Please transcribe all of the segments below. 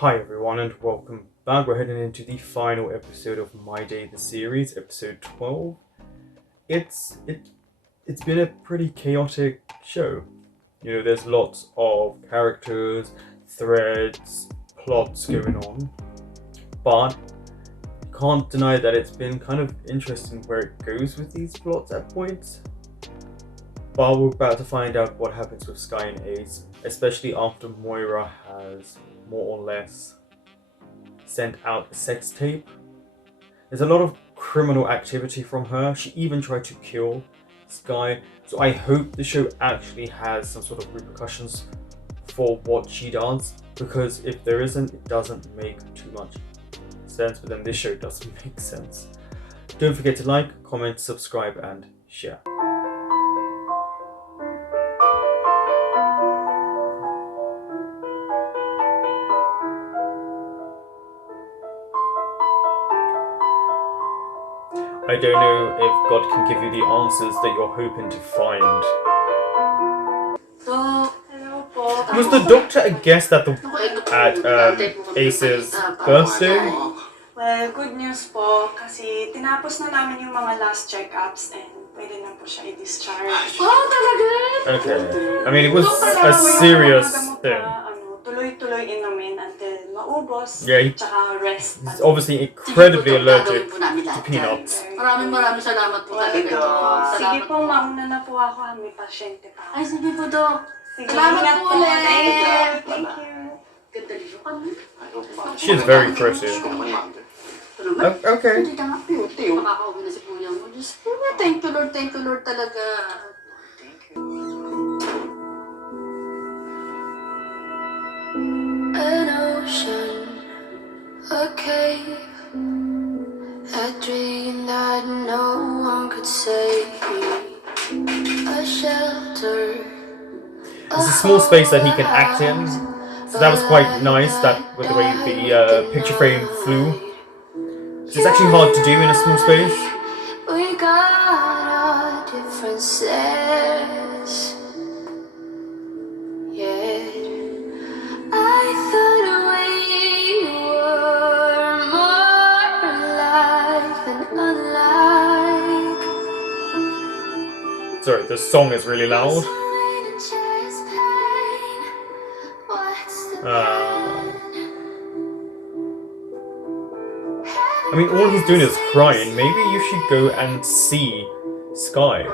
Hi everyone and welcome back. We're heading into the final episode of My Day the series, episode 12. It's been a pretty chaotic show. There's lots of characters, threads, plots going on, but you can't deny that it's been kind of interesting where it goes with these plots at points. But we're about to find out what happens with Sky and Ace, especially after Moira has more or less sent out a sex tape. There's a lot of criminal activity from her. She even tried to kill Sky. So I hope the show actually has some sort of repercussions for what she does, because if there isn't, it doesn't make too much sense. But then this show doesn't make sense. Don't forget to like, comment, subscribe, and share. I don't know if God can give you the answers that you're hoping to find. Hello po. Was the doctor a guest at Ace's birthday? Well, good news po kasi tinapos na namin yung mga last check-ups and pwede na po siya i-discharge. Oh, talaga? Okay. I mean, it was a serious thing. Tuloy-tuloy inumin until maubos, Yeah, tsaka rest. He's obviously incredibly allergic to peanuts. Maraming salamat po talaga. Sige po, mauna na po ako. May pasyente pa. Ay, sige po, Dok. Sige, Salamat ingat po ulit. Thank you. Ganda niyo kami. She is very pretty. Okay. Hindi ka nga. Makakauwi na si Kuya mo. Diyos ko, thank you Lord talaga. An ocean, a cave, a dream that no one could save, a shelter. There's a small space that he can act in, so that was quite nice. That with the way the picture frame flew. It's actually hard to do in a small space. We got our differences. I thought we were more alike than unlike. Sorry, the song is really loud. I mean, all he's doing is crying. Maybe you should go and see Sky.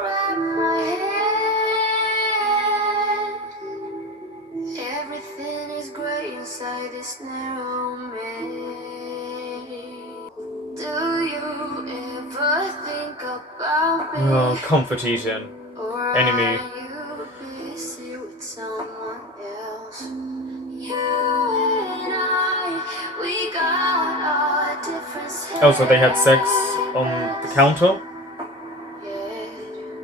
Everything is great inside this narrow maze. Do you ever think about me? Oh, comfort eating. Or Enemy. are you busy with someone else? You and I, we got our differences. Oh, so they had sex on the counter?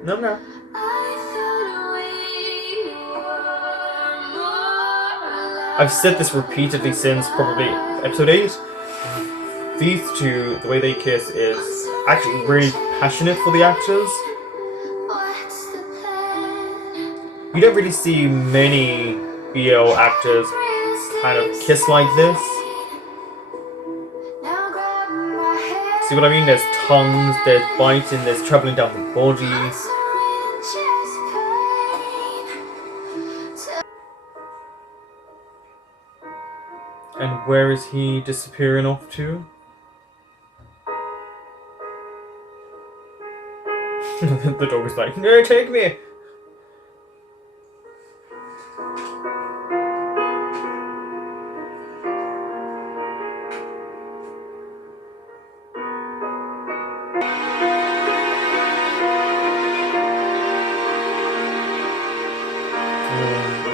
No. I thought we were more I've said this repeatedly since probably episode 8. These two, the way they kiss is actually really passionate for the actors. What's the plan? You don't really see many BL actors kind of kiss like this. Now grab my hand. See what I mean? There's tongues, there's biting, there's traveling down the body. And where is he disappearing off to? The dog is like, no, take me!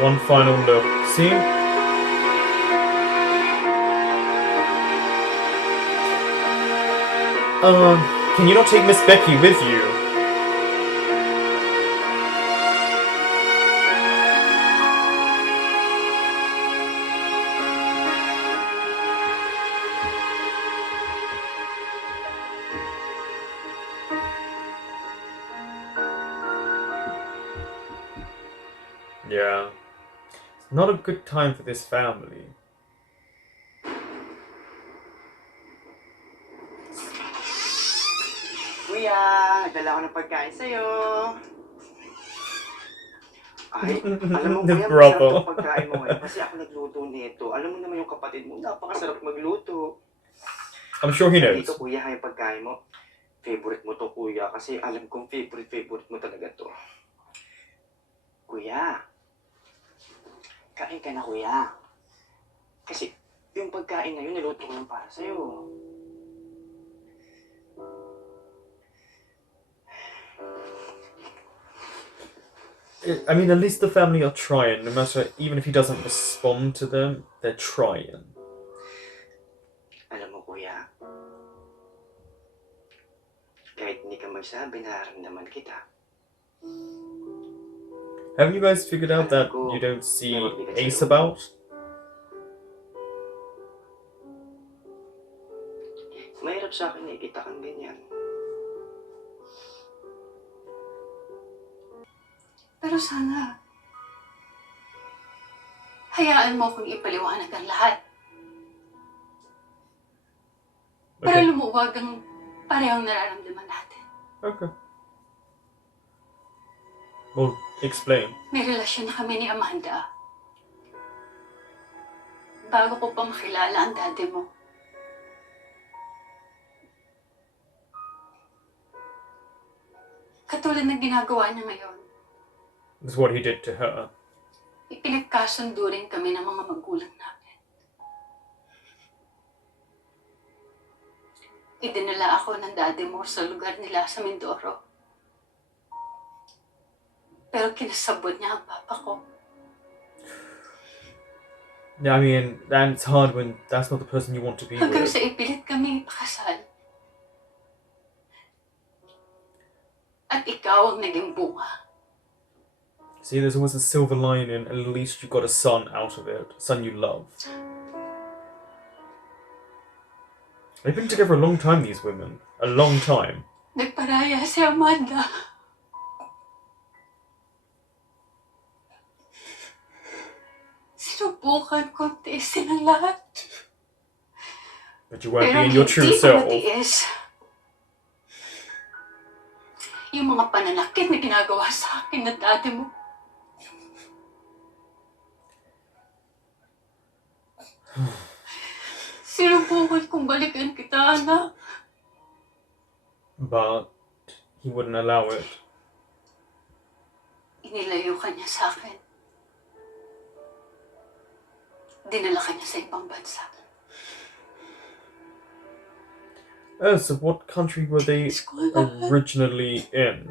One final look. See? Can you not take Miss Becky with you? Yeah. It's not a good time for this family. kuya. Dala ko ng pagkain sa'yo. Ay, alam mo The kuya, masarap brother. tong pagkain mo ngayon kasi ako nagluto nito. Alam mo naman yung kapatid mo, napakasarap magluto. I'm sure he knows. Dito kuya, yung pagkain mo. Favorite mo to kuya kasi alam kong favorite mo talaga to. Kuya, kain ka na kuya. Kasi yung pagkain na yun, niluto ko lang para sa'yo. I mean, at least the family are trying. No matter, even if he doesn't respond to them, they're trying. Alam mo kuya, kahit hindi ka magsabi, nararamdaman kita. Haven't you guys figured out that you don't see Ace about? Mahirap sa akin na ikita kang ganyan. Pero sana, hayaan mo akong ipaliwanag ang lahat. Para Okay. lumuwag ang parehong nararamdaman natin. Okay. Well, explain. May relasyon na kami ni Amanda. Bago ko pa makilala ang daddy mo. Katulad ng ginagawa niya ngayon, That's what he did to her. ipinagkasundo rin kami ng mga magulang namin. Idinala ako ng daddy mo sa lugar nila sa Mindoro. Pero kinasabot niya ang papa ko. Yeah, I mean, and it's hard when that's not the person you want to be Hanggang with. sa ipilit kami ipakasal. At ikaw ang naging bunga. See, there's always a silver lining, and at least you got a son out of it. A son you love. They've been together a long time, these women. A long time. Nagparaya si Amanda. Sinubukan kong tiisin ang lahat. But you weren't Pero being your true hindi ko self. matiis. Yung mga pananakit na ginagawa sa akin ng dati mo. Sinubukan kong balikan kita, anak. But he wouldn't allow it. Inilayo ka niya sa akin. Dinala ka niya sa ibang bansa. Oh, so what country were they originally in?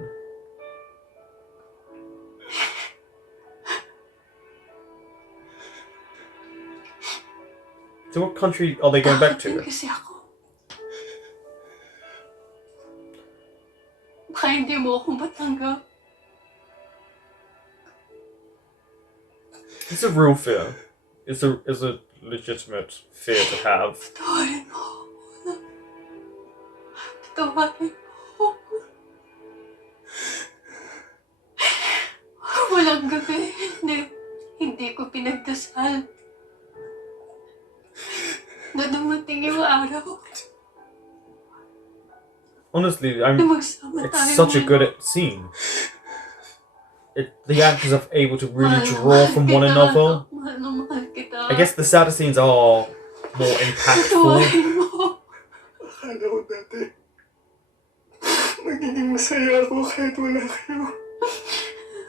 So what country are they going back Bakit din to? kasi ako? Baka hindi mo ako matanggap. It's a real fear. It's a legitimate fear to have. Patawarin mo ako. Patawarin mo ako. Walang gabi. Hindi ko pinagdasal. Na dumating yung araw. Honestly, Na magsama tayo it's such a good ngayon. scene. The actors are able to really Mahal na draw mahal from kita, one another. anak. Mahal na mahal kita. I guess the sadder scenes are more impactful. Patawarin mo. Akala ko dati, magiging masaya ako kahit wala kayo.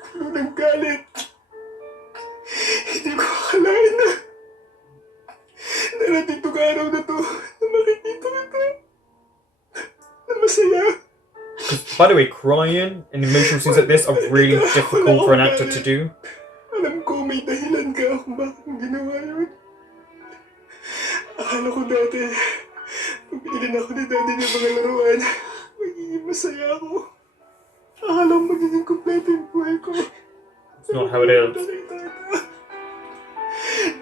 Pero naggalit. Hindi ko akalain na darating tong araw na to na makikita kita na masaya. By the way, crying in emotional scenes like this are really difficult for an actor to do. Alam ko may dahilan ka kung bakit mo ginawa yun. Akala ko dati, pag binilin ako ni daddy ng mga laruan, magiging masaya ako. Akala ko magiging kompleto yung buhay ko. It's not how it is. Nakita kita.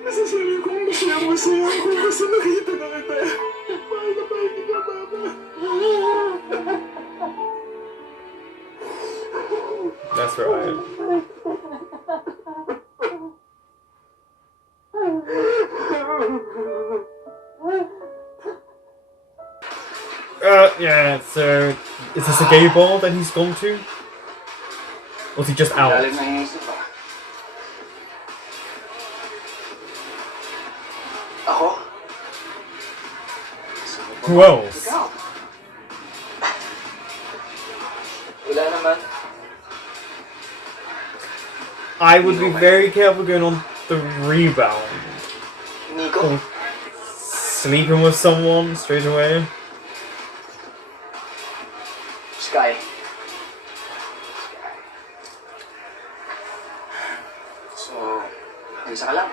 Nasasabi kong masaya ako kasi nakita na kita. Mahal na mahal kita, mama. That's right. Yeah, so is this a gay bar that he's gone to? Or is he just out? Lalim na inisip ah. Ako? Saan ba Who ba? else? Ikaw. Wala naman. I would be very careful going on the rebound. Nico? Or sleeping with someone straight away. Sky. So, isa ka lang.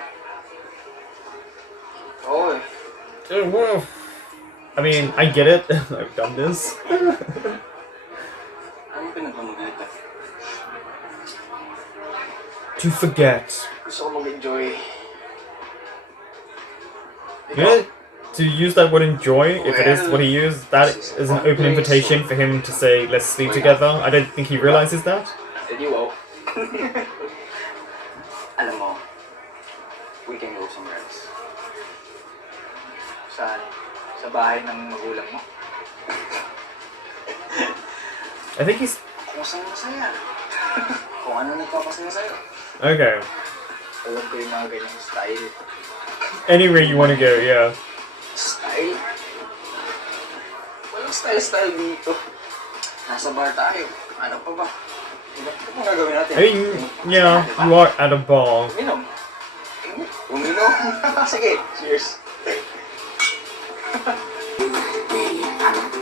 Oo eh. Well, I mean, I get it. I've done this. Ano pinagmamaganda? To forget. Gusto ko mag-enjoy. You know, to use that word enjoy, if it is what he used, that is an open invitation for him to say, let's sleep together. I don't think he realizes that. And you wow. Alam mo, we can go somewhere else. Saan? Sa bahay ng magulang mo. I think he's... Kung saan masaya. Kung ano nagpapasaya sa'yo. Okay. Alam ko yung mga ganyang style. Anywhere you want to go, yeah. Style? Walang style-style dito. Nasa bar tayo. Ano pa ba? Ano pa gagawin natin? I mean, yeah, you are at a bar. Uminom. Uminom? Sige, cheers.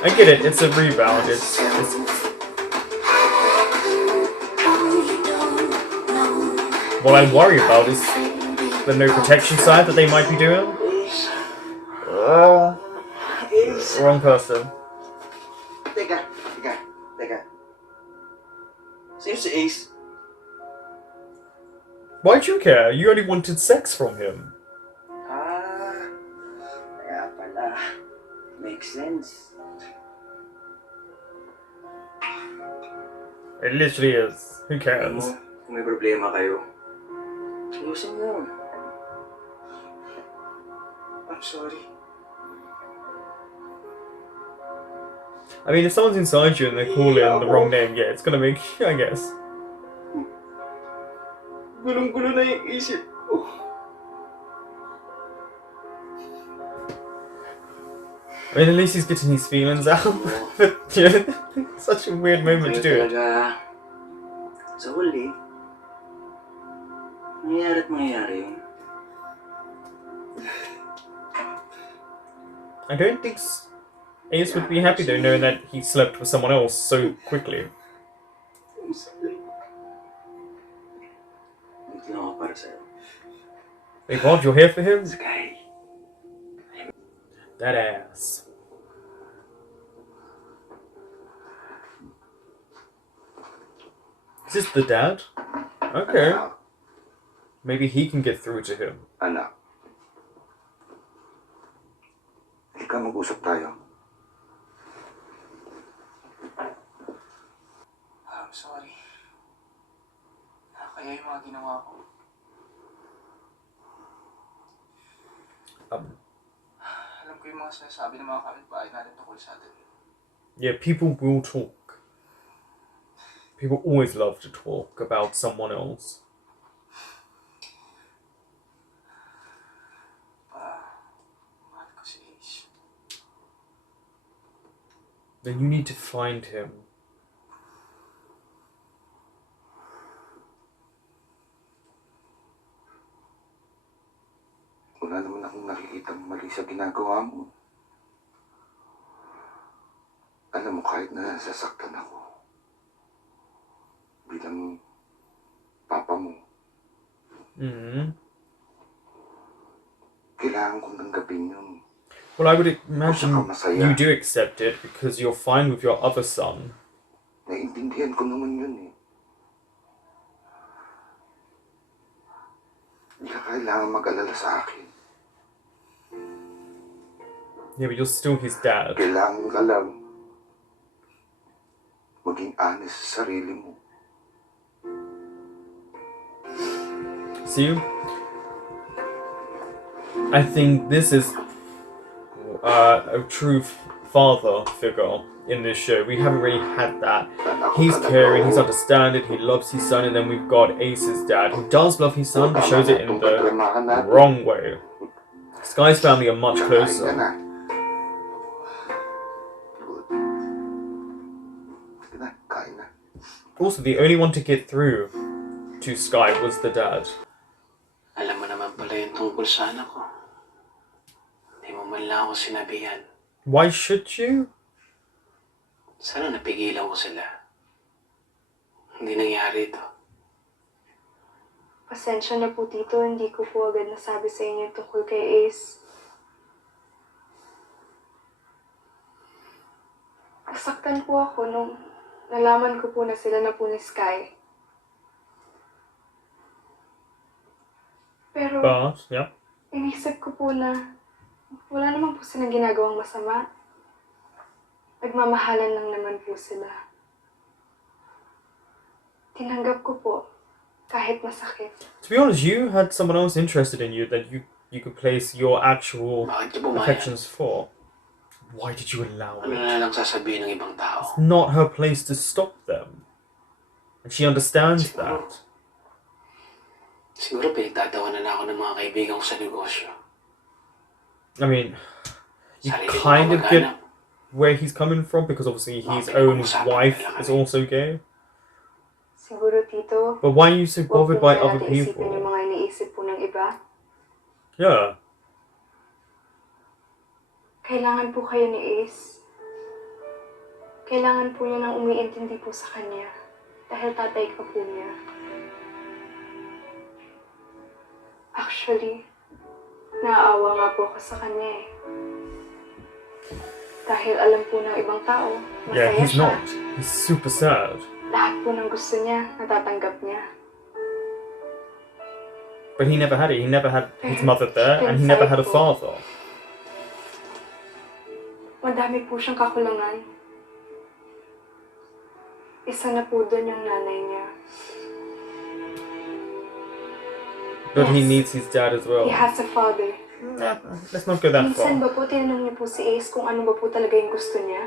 I get it, it's a rebound. What I worry about is the no protection side that they might be doing. Wrong person. Teka. Sino si Ace? Why'd you care? You only wanted sex from him. Kaya pala. Makes sense. It literally is. Who cares? Kung may problema kayo, ayusin mo. I'm sorry. I mean, if someone's inside you and they call in the wrong name, yeah, it's gonna make, I guess. Gulong-gulo na yung isip ko. I mean, at least he's getting his feelings out. But, you know, such a weird moment to do it. Sa huli, mangyayari yun. I don't think Ace would be happy though, knowing that he slept with someone else so quickly. I'm sorry. Dito lang ako para sa'yo. Hey, God, you're here for him? Sky. That ass. Is this the dad? Okay. Maybe he can get through to him. Anak, ika mag-usap tayo. I'm sorry. Kaya yung mga ginawa ko. Alam ko yung mga sinasabi ng mga kapitbahay natin tungkol sa atin. Yeah, people will talk. People always love to talk about someone else. Mahal ko si Ace. Then you need to find him. Wala naman akong nakikitang mali sa ginagawa mo. Alam mo, kahit na nasasaktan ako, bilang papa mo, kailangan kong tanggapin yun. Well, I would imagine you do accept it because you're fine with your other son. Naiintindihan ko naman yun eh. Hindi ka kailangan mag-alala sa akin. Yeah, but you're still his dad. Kailangan ka lang maging honest sa sarili mo. See? I think this is a true father figure in this show. We haven't really had that. Ako He's talaga, caring, he's oo. understanding, he loves his son, and then we've got Ace's dad, who does love his son, but Tama shows na it in itong the kadramahan natin. wrong way. Sky's family are much Kakain ka closer. na. Good. Sige na, kain na. Also, the only one to get through to Sky was the dad. Alam mo naman pala yung tungkol sa anak ko. Hindi mo man lang ako sinabihan. Why should you? Sana napigilan ko sila. Hindi nangyari ito. Pasensya na po, Tito. Hindi ko po agad nasabi sa inyo tungkol kay Ace. Nasaktan po ako nung nalaman ko po na sila na po ni Sky. Pero But, yeah. inisip ko po na wala naman po silang ginagawang masama. Nagmamahalan lang naman po sila. Tinanggap ko po, kahit masakit. To be honest, you had someone else interested in you that you could place your actual Bakit niyo pumayag? affections for. Why did you allow Ano it? na lang sasabihin ng ibang tao? It's not her place to stop them. And she understands that. Siguro pinagtatawanan na ako ng mga kaibigan ko sa negosyo. I mean, you Sarili ko kind of get mag-anak. where he's coming from because obviously his own wife is also gay. Siguro, Tito, But why are you so huwag bothered po by muna other natin isipin yung people? mga iniisip po ng iba. Yeah. Kailangan po kayo ni Ace. Kailangan po niya ng umiintindi po sa kanya. Dahil tatay ka po niya. Actually, naaawa nga po ako sa kanya eh. Dahil alam po ng ibang tao, Yeah, masaya he's siya. not. He's super sad. Lahat po ng gusto niya, natatanggap niya. But he never had it. He never had his mother there, and he never had a father. Madami po siyang kakulangan. Isa na po doon yung nanay niya. But he Yes. needs his dad as well. He has a father. Nah, let's not go that Minsan far. ba po tinanong niyo po si Ace kung ano ba po talaga yung gusto niya?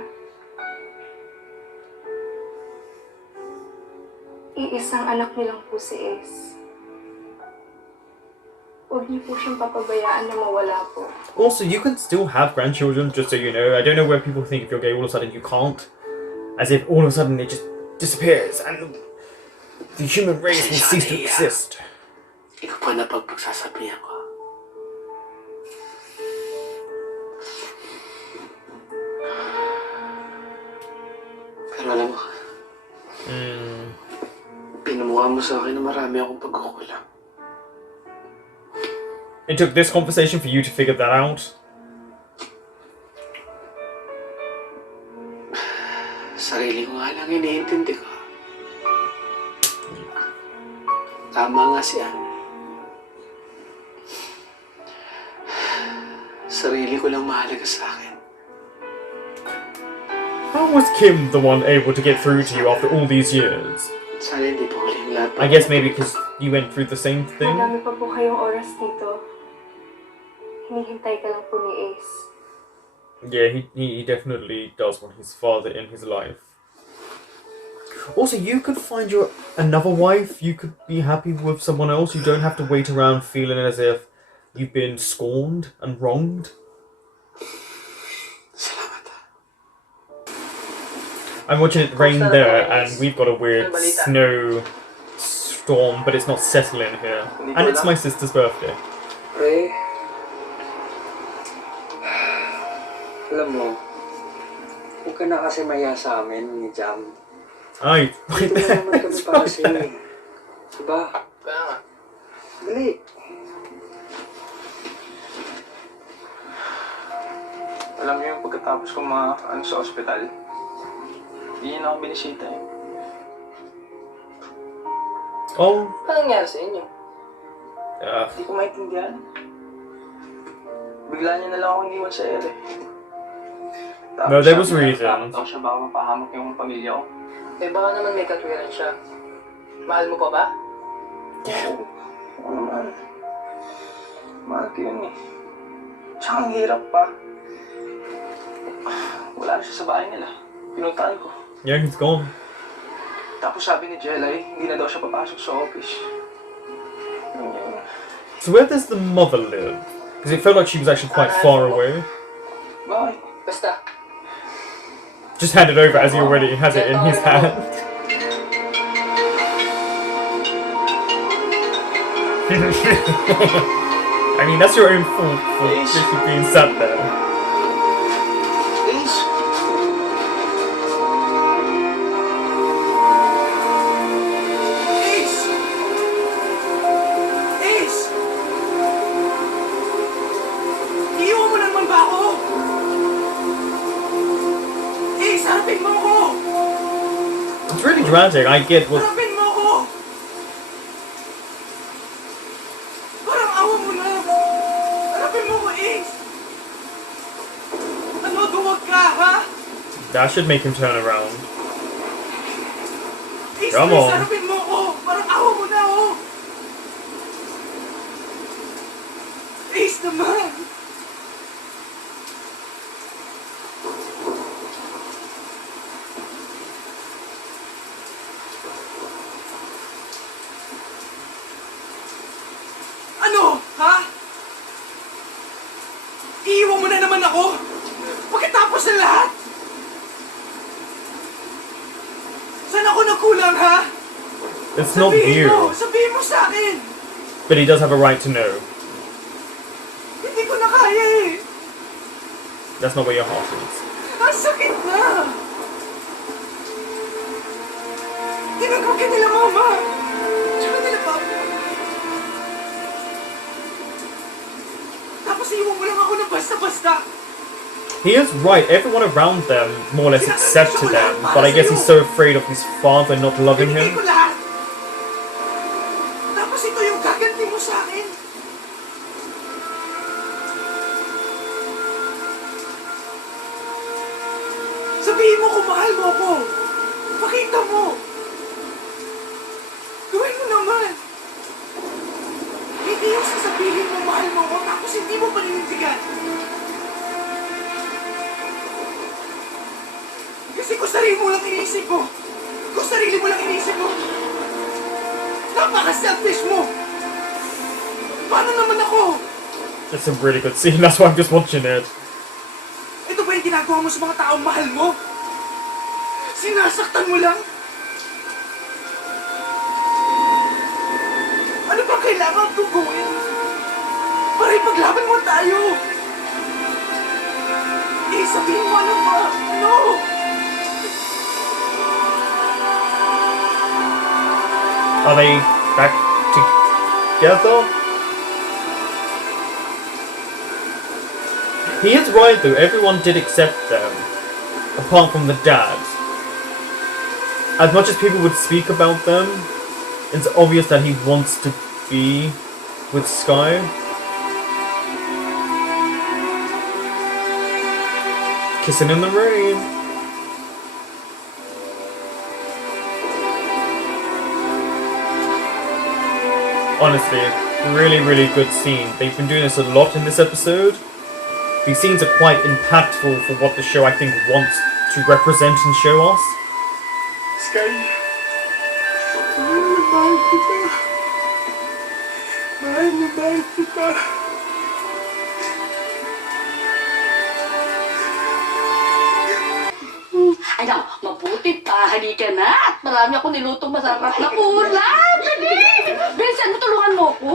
Iisang anak niyo lang po si Ace. Huwag niyo po siyang papabayaan na mawala po. Also, you can still have grandchildren, just so you know. I don't know where people think if you're gay, all of a sudden you can't. As if all of a sudden it just disappears and the human race will cease to exist. Ikaw pa na pagsasabihan ko. Pero alam mo, pinamukha mo sa akin na marami akong pagkukulang. It took this conversation for you to figure that out. Sarili ko nga lang iniintindi ko. Tama nga siya. Sarili ko lang mahalaga sa akin. How was Kim the one able to get through to you after all these years? Sana hindi po huling lahat. I guess maybe because you went through the same thing? Madami pa po kayong oras dito. Hinihintay ka lang po ni Ace. Yeah, he definitely does want his father in his life. Also, you could find your another wife. You could be happy with someone else. You don't have to wait around feeling as if you've been scorned and wronged. Salamat. I'm watching it rain there, and we've got a weird snow storm, but it's not settling here. And it's my sister's birthday. Pre, alam mo, huwag ka na kasi maya sa amin ni Jam. Ay, right Dito there. naman kami It's para right sa'yo there. eh. Diba? Kaya nga. Dali. Alam mo yung pagkatapos ko sa ospital, hindi niya na ako binisita eh. Oh, Ano nangyari sa inyo? uh, Hindi ko maintindihan. Bigla niya na lang ako iniwan sa ere. No, there was reasons. Takot ako siya baka mapahamak yung pamilya ko. Eh baka naman may katwiran siya. Mahal mo pa ba? Oo naman. Mahal ko yun eh. Tsaka ang hirap pa. wala na siya sa bahay nila. Pinuntahan ko. Yeah, he's gone. Tapos sabi ni Jelay, hindi na daw siya papasok sa office. Yun yun. So where does the mother live? Because it felt like she was actually quite far away. Bakit? Basta. Just hand it over as he already has it in his hand. I mean, that's your own fault for literally being sat there. Ace! Ace! Ace! Iiwan mo naman ba ako? Ace, harapin mo ako! It's really dramatic. I get what. Harapin mo ako! Parang awa mo na! Harapin mo ako, Ace! Ano, duwag ka, ha? That should make him turn around. Ace, Come please, on. harapin mo ako! Parang awa mo na, oh! Ace naman! Ano? Ha? Iiwan mo na naman ako? Pagkatapos ng lahat? Saan ako nagkulang, ha? It's not you, Sabihin mo sa akin! but he does have a right to know. Hindi ko na kaya eh! That's not where your heart is. Ang sakit na! Tinagod ka nila, Mama! Tsaka nila, Papa. Tapos iwan mo lang ako ng basta-basta. He is right. Everyone around them more or less accepted them, but I guess he's so afraid of his father not loving Binigay him. ko lahat. Tapos ito yung gaganti mo sa akin. Sabihin mo kung mahal mo ako. Pakita mo. Gawin mo naman. Hindi yung sasabihin mo mahal mo ako tapos hindi mo paninindigan. Kasi kung sarili mo lang iniisip mo. Kung sarili mo lang iniisip mo. Napaka-selfish mo. Paano naman ako? It's a really good scene. That's why I'm just watching it. Ito ba yung ginagawa mo sa mga taong mahal mo? Sinasaktan mo lang? Ano ba kailangan kong gawin? Para ipaglaban mo tayo? Sabihin mo ano ba? No! Are they back together? He is right though, everyone did accept them. Apart from the dad. As much as people would speak about them, it's obvious that he wants to be with Sky. Kissing in the rain. Honestly, really, really good scene. They've been doing this a lot in this episode. These scenes are quite impactful for what the show, I think, wants to represent and show us. Sky, mahal kita. Mahal kita. Ay, naku, mabuti pa. Halika na. At marami ako nilutong masarap na ulam. Dali! Bensan mo, tulungan mo ako.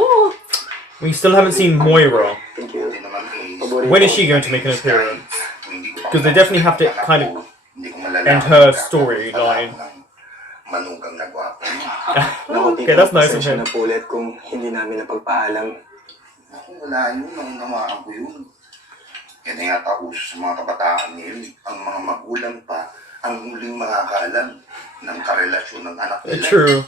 We still haven't seen Moira. Buti naman eh. When is she going to make an appearance? Hindi ko Because they definitely have to kind of end her storyline. Manugang na gwapo. Okay, that's nice of him. Na po ulit kung hindi namin napagpaalam. Ako wala yun, naunawaan ko yun. Yan ay yata uso sa mga kabataan ngayon. Ang mga magulang pa ang huling makakaalam ng karelasyon ng anak nila. True.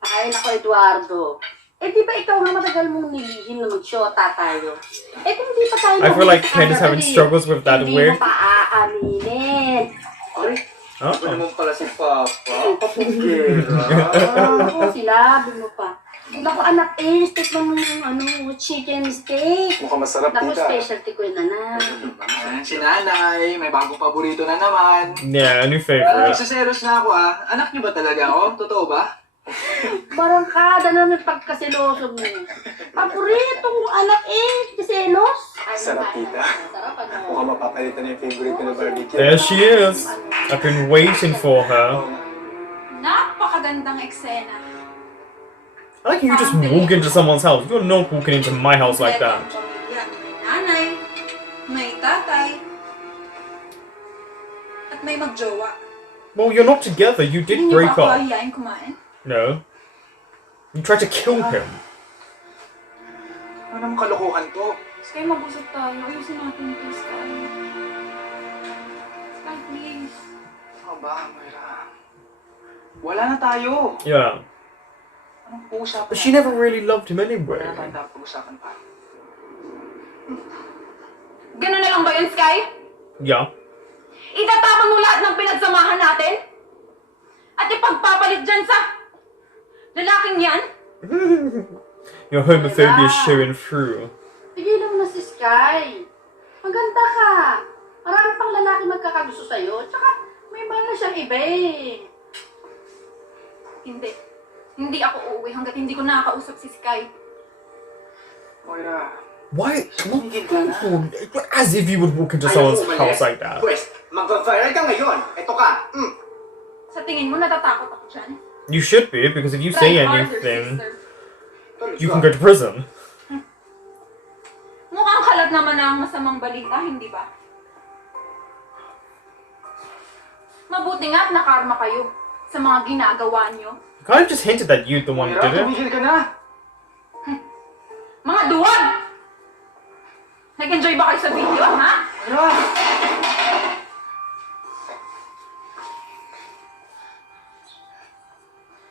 Ay, naku, Eduardo. Eh, di ba ikaw nga matagal mong nilihim na mag-shota tayo? Eh, kung di pa tayo... I feel like Ken is having struggles with that hindi weird. mo pa aaminin. Ay, Oh. iba naman pala si Papa. Ako, sinabi mo pa. Naku anak tikman mo yung chicken steak. Mukhang masarap, Naku, tita. specialty ko yun, anak. Si nanay, may bagong paborito na naman. Yeah, a new Alam, favorite. nagsiselos na ako Anak niyo ba talaga ako? Totoo ba? Barangkada na may pagkasiloso mo. Paborito kong anak kaselos. Sarap, tita. Sarap, ano? Mukhang mapapalitan na yung favorite ko na barbecue. There she is. I've been waiting for her. Napakagandang eksena. I like you just walk into someone's house. You're not walking into my house like that. Pamilya. May nanay, may tatay, at may magjowa. Well, you're not together. You did Hindi break ba ako up. ahiyain kumain? No. You tried to kill him. Anong kalokohan to? Sky, mabusog tayo. Ayusin natin ito, Sky. Sky, please. Ano ba, Moira? Wala na tayo. Yeah. Anong usapan But she never really loved him anyway. Wala na tayong dapat pag-usapan pa. Ganun na lang ba yun, Sky? Yeah. Itatapon mo lahat ng pinagsamahan natin? At ipagpapalit dyan sa lalaking yan? Your homophobia is showing through. Tigilan mo na si Sky. Maganda ka. Marami pang lalaki magkakagusto sa'yo. Tsaka may bala siyang iba Hindi. Hindi ako uuwi hanggat hindi ko nakakausap si Sky. Moira, Why? What? As if you would walk into someone's house like that. Pwes, magpa-viral ka ngayon. Ito ka. Sa tingin mo, natatakot ako dyan? You should be, because if you say Try harder, anything, sister. you can go to prison. Mukhang kalat naman na ang masamang balita, hindi ba? Mabuti nga at nakarma kayo sa mga ginagawa niyo. You kind of just hinted that you're the one who Moira, did it. tumigil ka na. Mga duwag! Nag-enjoy ba kayo sa video, ha? Moira!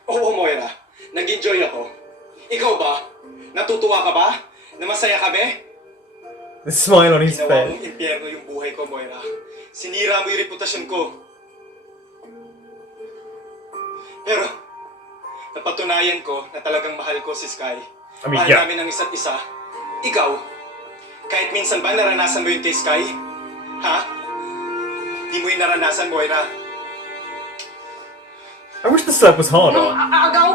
Oo, Moira. Nag-enjoy ako. Ikaw ba? Natutuwa ka ba? Na masaya kami? The smile on his Ginawa face. mong impyerno yung buhay ko, Moira. Sinira mo yung reputasyon ko. Pero, napatunayan ko na talagang mahal ko si Sky. I mean, Mahal yeah. namin ang isa't isa. Ikaw, kahit minsan ba naranasan mo yung kay Sky? Ha? Di mo yung naranasan, Moira. I wish the slap was harder. Nung agaw,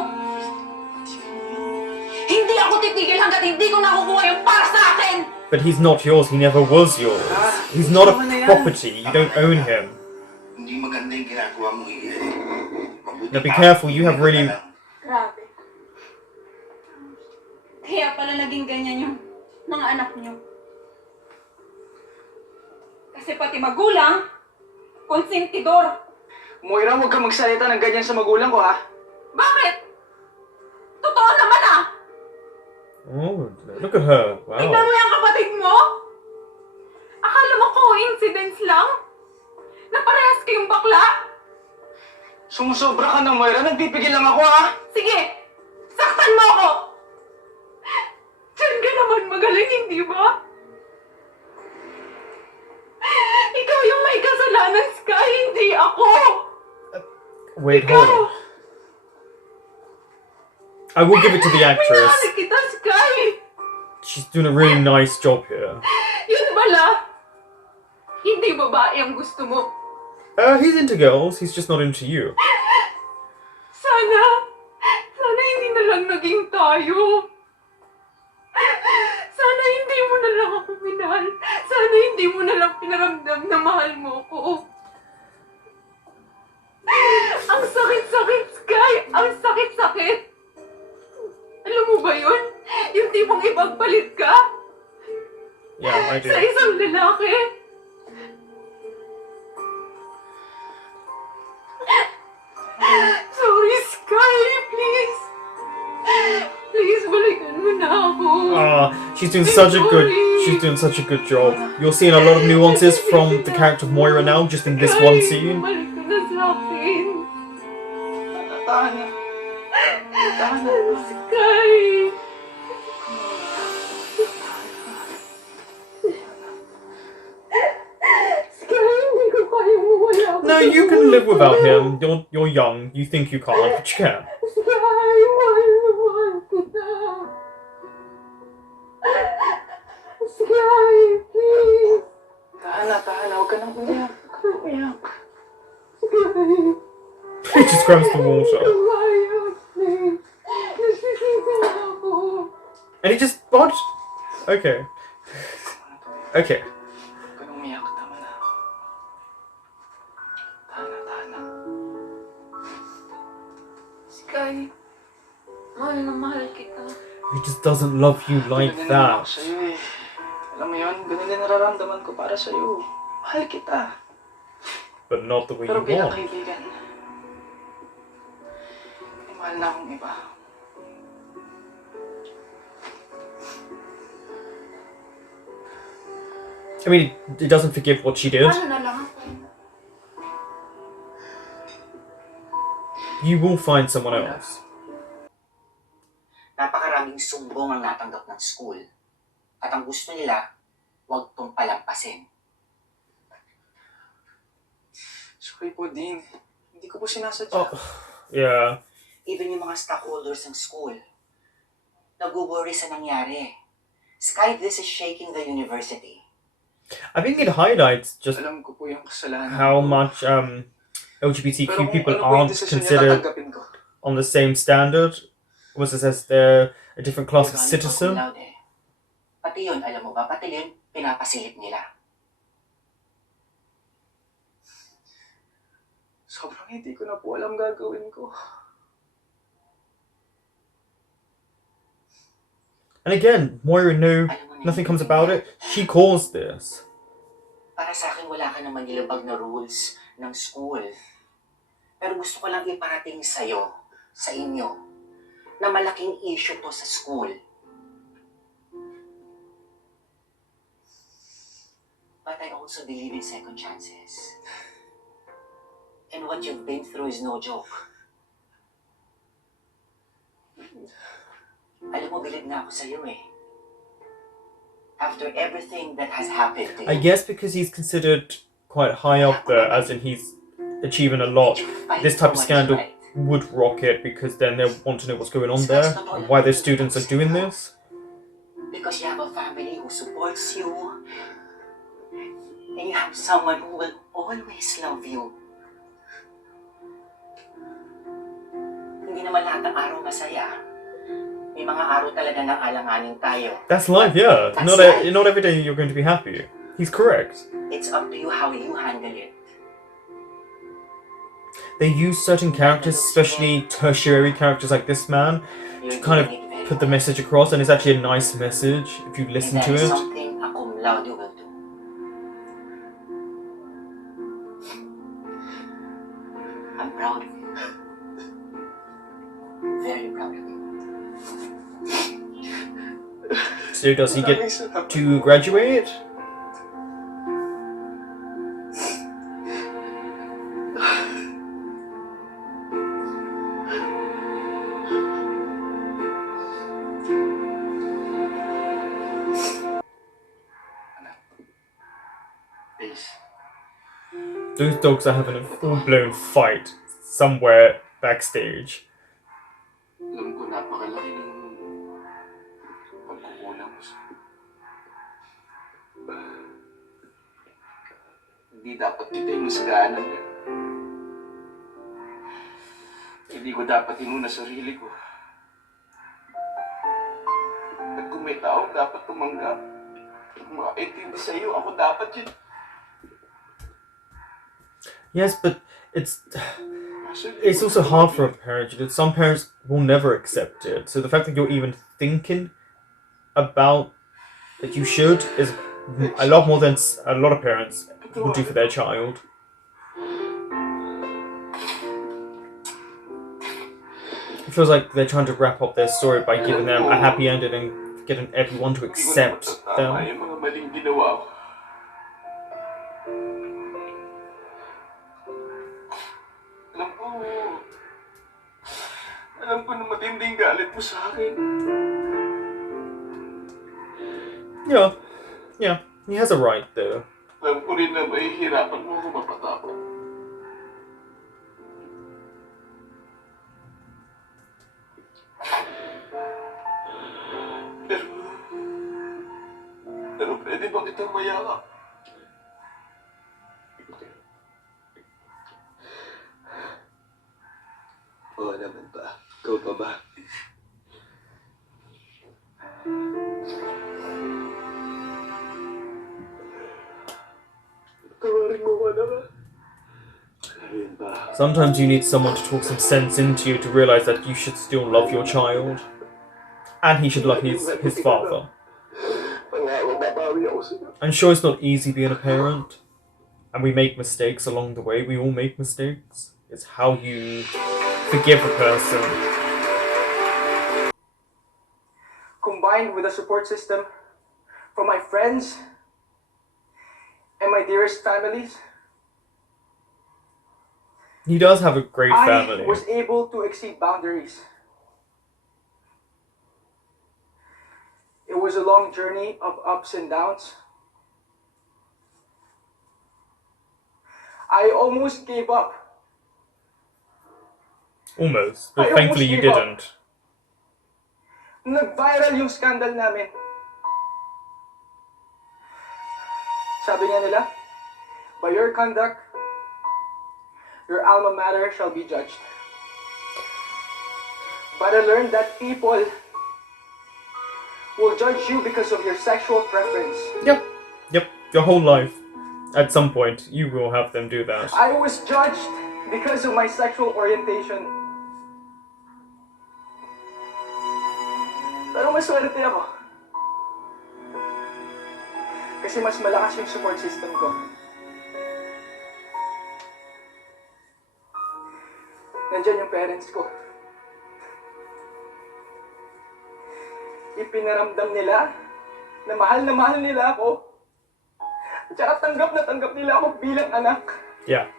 hindi ako titigil hanggat hindi ko nakukuha yung para sa akin! But he's not yours, he never was yours. He's not a property, you don't own him. Hindi maganda yung ginagawa mo, Mabuti Now be pa, careful, you have really... Grabe. Kaya pala naging ganyan yung mga anak niyo. Kasi pati magulang, konsentidor. Moira, huwag kang magsalita ng ganyan sa magulang ko, ha? Bakit? Totoo naman Oh, look at her. Tignan Wow. mo yung kapatid mo? Akala mo coincidence lang? Na parehas kayong bakla? Sumusobra ka na, Moira. Nagpipigil lang ako, ha? Sige! Saktan mo ako! Diyan ka naman magaling, hindi ba? Ikaw yung may kasalanan, Sky, hindi ako! Wait, hold on. I will give it to the actress. Minahal kita, Sky! She's doing a really nice job here. Yun pala! Hindi babae ang gusto mo. He's into girls, he's just not into you. Sana hindi na lang naging tayo. Sana hindi mo na lang ako minahal. Sana hindi mo na lang pinaramdam na mahal mo ko. Ang sakit-sakit, Sky! Ang sakit-sakit! Alam mo ba yun? Yung tipong ipagpalit ka Yeah, I do. sa isang lalaki. Sorry, Sky! Please! Please, balikan mo na ako. She's doing such a good job. You're seeing a lot of nuances from the character of Moira now, just in this one scene. Balik ka na sa akin. Tana. Sky! Sky, hindi ko kaya mawala ako No, sa you can buhay live ko. without him. You're young. You think you can't, but you can. Sky, mahal na mahal kita. Sky, please! Tahan na. Huwag ka nang umiyak. Huwag ka nang umiyak. He just grabs the water. Please! Nagsisisi na ako. And he just, what? Okay. Okay. Huwag ka nang umiyak. Tama na. Tahan na. Sky, mahal na mahal kita. He just doesn't love you like Ganun din naman ako that. sa'yo eh. Alam mo yun, ganun din nararamdaman ko para sa'yo. Mahal kita. But not the way Pero you bilang want. kaibigan, may mahal na akong iba. I mean, he doesn't forgive what she did. Ano na lang ako? You will find someone else. Napakaraming sumbong ang natanggap ng school. At ang gusto nila, huwag tong palampasin. Sorry po, Dean. Hindi ko po sinasadya. Oh, yeah. Even yung mga stockholders ng school, nag-worry sa nangyari. Sky, this is shaking the university. I think it highlights just Alam ko po yung kasalanan how ko. much LGBTQ Pero kung people ano po yung aren't desisyon niya, considered tatanggapin ko. on the same standard. Was it as they're a different class of Ganito citizen? cum laude. Pati yun, alam mo ba, pati yun, pinapasilip nila. Sobrang hindi ko na po alam gagawin ko. And again, Moira knew Alam mo na nothing yun, comes about it. She caused this. Para sa akin, wala ka naman nilabag na rules ng school. Pero gusto ko lang iparating sa'yo, sa inyo, na malaking issue to sa school. But I also believe in second chances. And what you've been through is no joke. Alam mo, bilib na ako sa'yo eh. After everything that has happened to you. I guess because he's considered quite high up there, as in he's achieving a lot. This type of scandal would rock it because then they'll want to know what's going on there and why their students are doing this. Because you have a family who supports you. And you have someone who will always love you. Hindi naman lahat ng araw masaya. May mga araw talaga ng alanganin tayo. That's life, yeah. That's Not life. not every day you're going to be happy. He's correct. It's up to you how you handle it. They use certain characters, especially tertiary characters like this man, You're to kind of doing it very put the well. message across, and it's actually a nice message if you listen And to that is it. something a cum laude will do. I'm proud of you. Very proud of you. So does he get to graduate? Please. Those dogs are having a full-blown fight somewhere backstage. Alam ko napakalaki ng pagkukulang mo sa... Hindi dapat kita yung nasaganan niya. Hindi ko dapat inuna sarili ko. At kung may taong dapat tumanggap, makaintindi sa iyo, ako dapat yun. Yes, but it's also hard for a parent. You know, some parents will never accept it. So the fact that you're even thinking about that you should is a lot more than a lot of parents would do for their child. It feels like they're trying to wrap up their story by giving them a happy ending and getting everyone to accept them. Yung mga maling ginawa ko. Alam ko na matinding galit mo sa akin. Yeah, he has a right though. Alam ko rin na mahihirapan mo ako mapatapos. Pero mayakap. Oo naman ba? Ikaw pa ba? Tawarin mo ko na ba? Ayun ba? Sometimes you need someone to talk some sense into you to realize that you should still love your child. And he should love his father. I'm sure it's not easy being a parent. And we make mistakes along the way. We all make mistakes. It's how you forgive a person. Combined with a support system from my friends and my dearest families, He does have a great family. I was able to exceed boundaries. It was a long journey of ups and downs. I almost gave up. Almost, but I thankfully almost you gave up. didn't. Nag-viral yung scandal namin. Sabi nga nila, by your conduct, your alma mater shall be judged. But I learned that people will judge you because of your sexual preference. Yep. Your whole life. At some point, you will have them do that. I was judged because of my sexual orientation. Pero maswerte ako. Kasi mas malakas yung support system ko. Nandyan yung parents ko. Ipinaramdam nila na mahal nila ako. At saka tanggap na tanggap nila ako bilang anak. Yeah.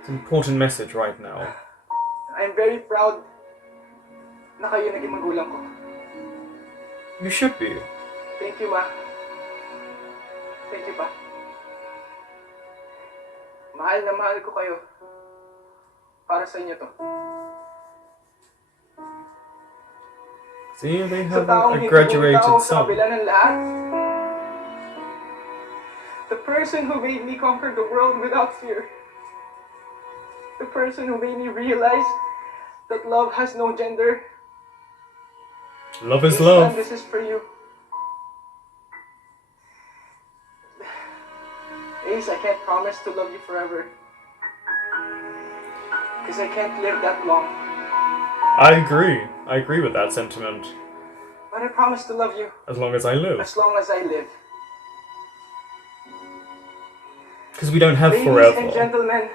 It's an important message right now. I'm very proud na kayo naging magulang ko. You should be. Thank you, Ma. Thank you, Pa. Mahal na mahal ko kayo. Para sa inyo to. See, they Sa have taong a hindi graduated bumitaw sa son. kabila ng lahat. The person who made me conquer the world without fear. The person who made me realize that love has no gender. Love is This love. time, this is for you. Ace, I can't promise to love you forever. Because I can't live that long. I agree with that sentiment. But I promise to love you As long as I live. as long as I live. Because we don't have Ladies forever. and gentlemen,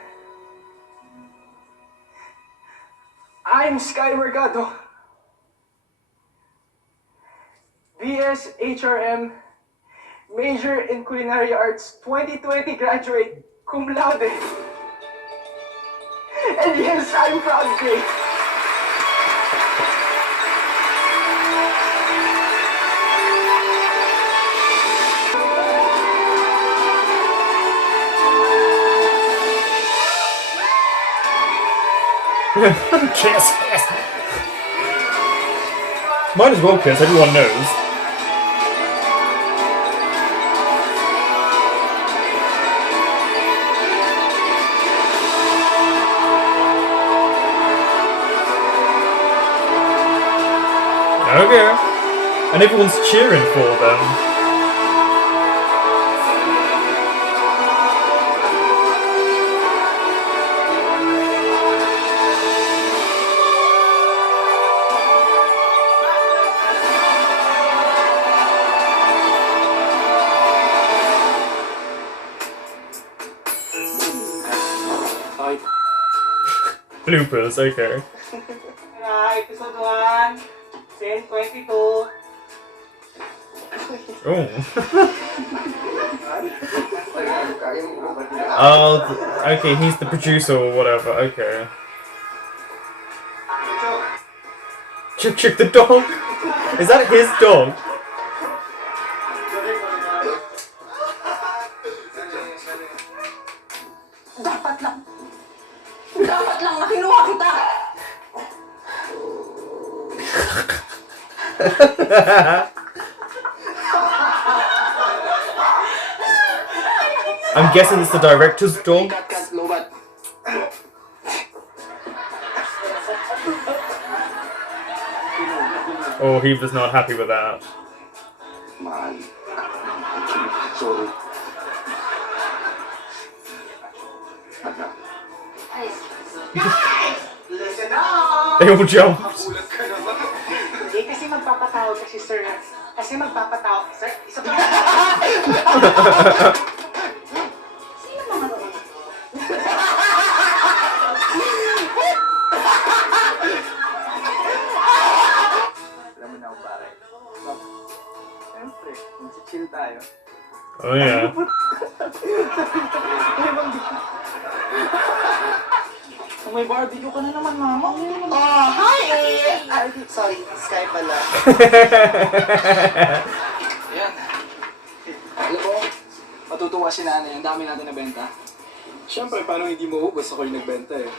I'm Sky Mercado. BS HRM, major in culinary arts, 2020 graduate, cum laude. And yes, I'm proud gay. Kiss. Might as well kiss, everyone knows. Okay. And everyone's cheering for them. Bloopers, okay. Episode 1, scene 22. Oh. Oh, okay, he's the producer or whatever, okay. Chick the dog? Is that his dog? Dapat lang na kinuha kita. I'm guessing it's the director's dog. Cut, lobat. Oh, he was not happy with that. Mahal. Sorry. Anak. Listen up! They all jumped. Hindi kasi magpapatawag kasi sir. Kasi magpapatawag sir. Isa pa. Sino mga naman? Alam mo na ako pare. Siyempre, mag-chill tayo. Oh yeah. May barbecue ka na naman, mama. Oh, hi! Sorry, Sky pala. Ayan. Alam mo, matutuwa si nanay. Ang dami natin nabenta. Siyempre, paano hindi mo ubos? Ako yung nagbenta eh.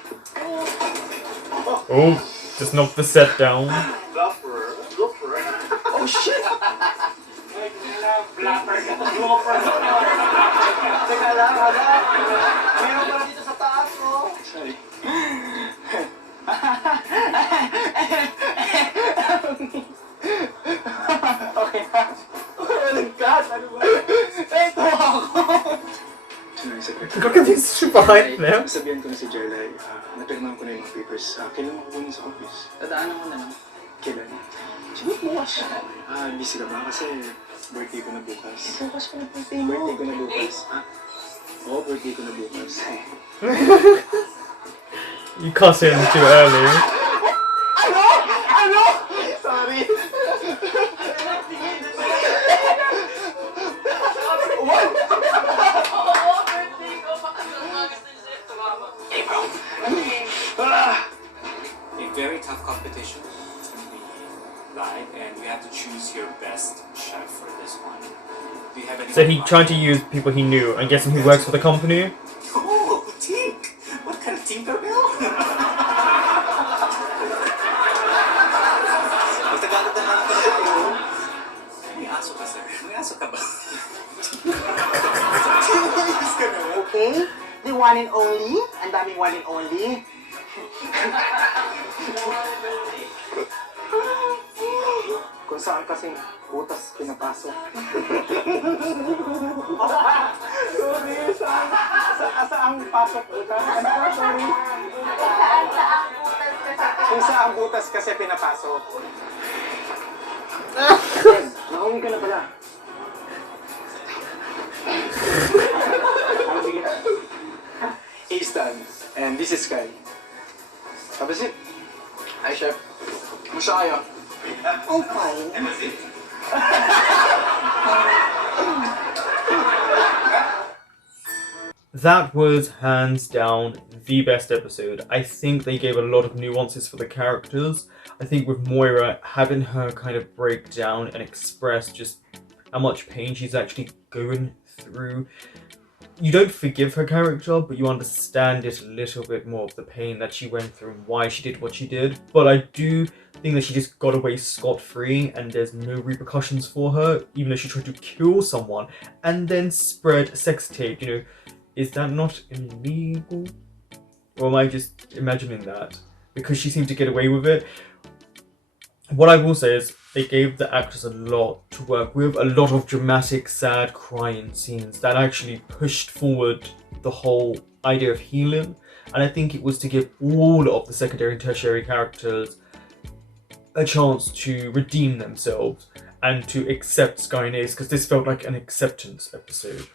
Oh, just knocked the set down. Bluffer. Bluffer. Oh, shit! Blapper ka. Blooper ka. Teka lang, hala. Mayroon pala dito sa taas, oh. Sorry. Okay na. Walang cut. Ano ba? Ito ako. Look at this shit behind them. Sabihan ko na si Jelay, napirmahan ko na yung mga papers. Kailan mo kukunin sa office? Dadaanan mo na lang. Kailan? Siguro bukas. Busy ka ba? Kasi birthday ko na bukas. Bukas ko na birthday mo? Birthday ko na bukas. Oo, birthday ko na bukas. You cut in too early. Ano? Ano? Sorry. What? Hey bro. A very tough competition. It's going to be live, and we have to choose your best chef for this one. Do you have any? So he tried to use people he knew. I'm guessing he works for the company. Oh, boutique! What kind of Tinkerbell? Magtagalog na lang ako. May aso ka, sir. May aso ka ba? Okay? The one and only? Ang daming one and only? Kung saan kasing butas pinapasok. Sorry, saan pasok butas? Ano ba? Sorry. Kung saan butas kasi pinapasok. Nakauwi ka na pala. He's done. And this is Sky. Have a sip. Hi, Chef. Kumusta kayo? I'm fine. That was hands down the best episode. I think they gave a lot of nuances for the characters. I think with Moira, having her kind of break down and express just how much pain she's actually going through. You don't forgive her character, but you understand it a little bit more of the pain that she went through and why she did what she did. But I do think that she just got away scot-free and there's no repercussions for her, even though she tried to kill someone and then spread a sex tape. You know, is that not illegal? Or am I just imagining that? Because she seemed to get away with it. What I will say is they gave the actors a lot to work with, a lot of dramatic, sad, crying scenes that actually pushed forward the whole idea of healing. And I think it was to give all of the secondary and tertiary characters a chance to redeem themselves and to accept Sky and Ace, because this felt like an acceptance episode.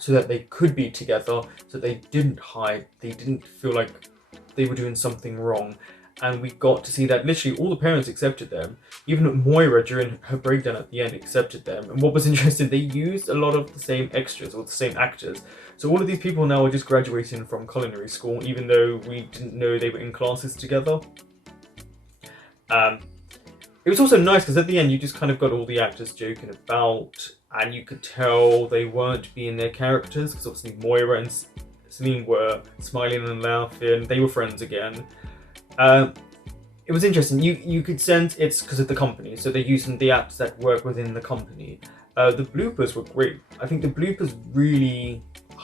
So that they could be together, so they didn't hide, they didn't feel like they were doing something wrong. And we got to see that literally all the parents accepted them. Even Moira, during her breakdown at the end, accepted them. And what was interesting, they used a lot of the same extras or the same actors. So all of these people now are just graduating from culinary school, even though we didn't know they were in classes together. It was also nice because at the end you just kind of got all the actors joking about, and you could tell they weren't being their characters, because obviously Moira and Celine were smiling and laughing. They were friends again. It was interesting. You could sense it's because of the company, so they're using the apps that work within the company. The bloopers were great. I think the bloopers really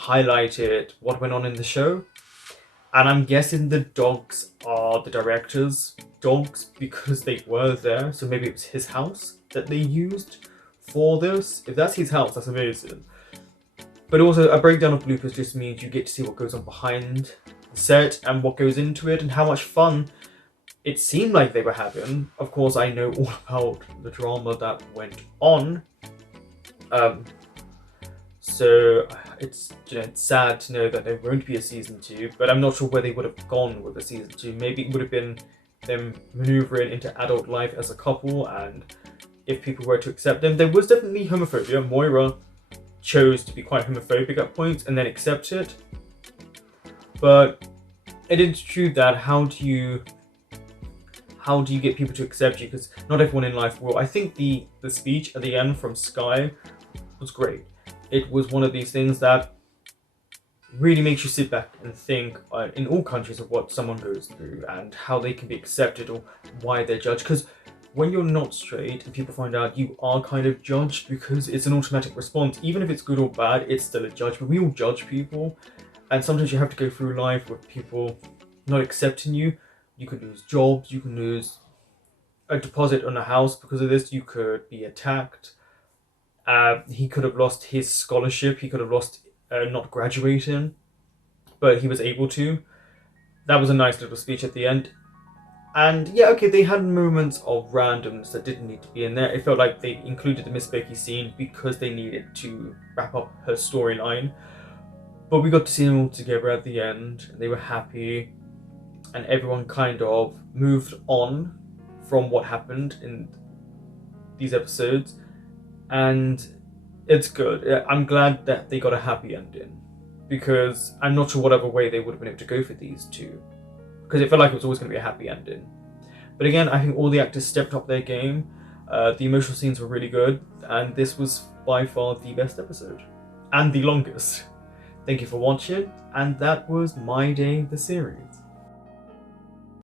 highlighted what went on in the show. And I'm guessing the dogs are the director's dogs because they were there. So maybe it was his house that they used for this. If that's his house, that's amazing. But also, a breakdown of bloopers just means you get to see what goes on behind the set and what goes into it and how much fun it seemed like they were having. Of course, I know all about the drama that went on. So it's it's sad to know that there won't be a season 2, but I'm not sure where they would have gone with a season 2. Maybe it would have been them maneuvering into adult life as a couple, and if people were to accept them, there was definitely homophobia. Moira chose to be quite homophobic at points and then accept it. But it is true that how do you get people to accept you? Because not everyone in life will. I think the speech at the end from Sky was great. It was one of these things that really makes you sit back and think in all countries of what someone goes through and how they can be accepted or why they're judged. Because when you're not straight and people find out, you are kind of judged because it's an automatic response. Even if it's good or bad, it's still a judgment. We all judge people, and sometimes you have to go through life with people not accepting you. You could lose jobs, you can lose a deposit on a house because of this, you could be attacked. He could have lost his scholarship, he could have lost not graduating, but he was able to. That was a nice little speech at the end. And yeah, okay, they had moments of randoms that didn't need to be in there. It felt like they included the Miss Becky scene because they needed to wrap up her storyline. But we got to see them all together at the end, and they were happy, and everyone kind of moved on from what happened in these episodes, and it's good. I'm glad that they got a happy ending, because I'm not sure what other way they would have been able to go for these two, because it felt like it was always going to be a happy ending. But again, I think all the actors stepped up their game. The emotional scenes were really good, and this was by far the best episode, and the longest. Thank you for watching, and that was My Day, the series.